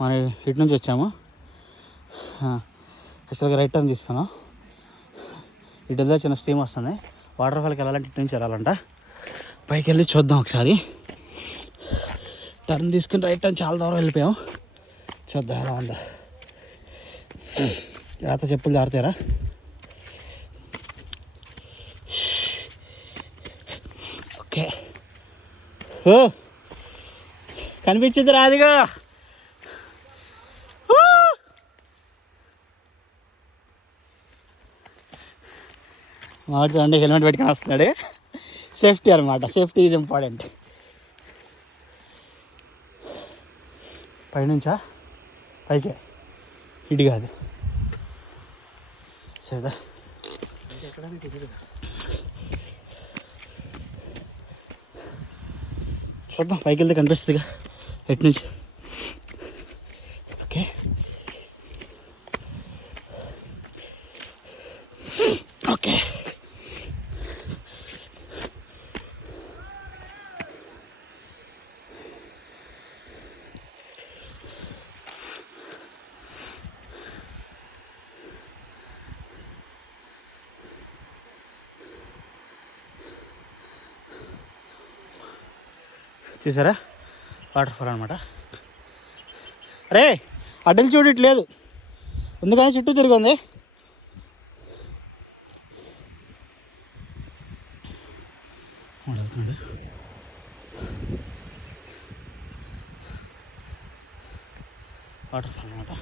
మనం ఇటు నుంచి వచ్చాము, యాక్చువల్గా రైట్ టర్న్ తీసుకున్నాం. ఇటు వెళ్తే చిన్న స్ట్రీమ్ వస్తుంది, వాటర్ ఫాల్కి వెళ్ళాలంటే ఇటు నుంచి వెళ్ళాలంట. పైకి వెళ్ళి చూద్దాం ఒకసారి. టర్న్ తీసుకుని రైట్ టర్న్ చాలా దూరం వెళ్ళిపోయాం. చూద్దాం ఎలా ఉందా. జాగ్రత్త, చెప్పులు జారుతారా. ఓకే, ఓ కనిపించింది రాదుగా. చూడండి, హెల్మెట్ పెట్టుకొని వస్తున్నాడు. సేఫ్టీ అనమాట, సేఫ్టీ ఈజ్ ఇంపార్టెంట్. పైనుంచా? పైకే, ఇటు కాదు. సరేదా, చూద్దాం. పైకి వెళ్తే కనిపిస్తుందిగా ఎటు నుంచి. Okay, okay. చూసారా, వాటర్ ఫాల్ అనమాట. అరే అడ్డలు చూడట్లేదు, ఉంది కానీ చుట్టూ తిరిగి ఉంది. వాటర్ ఫాల్ అనమాట.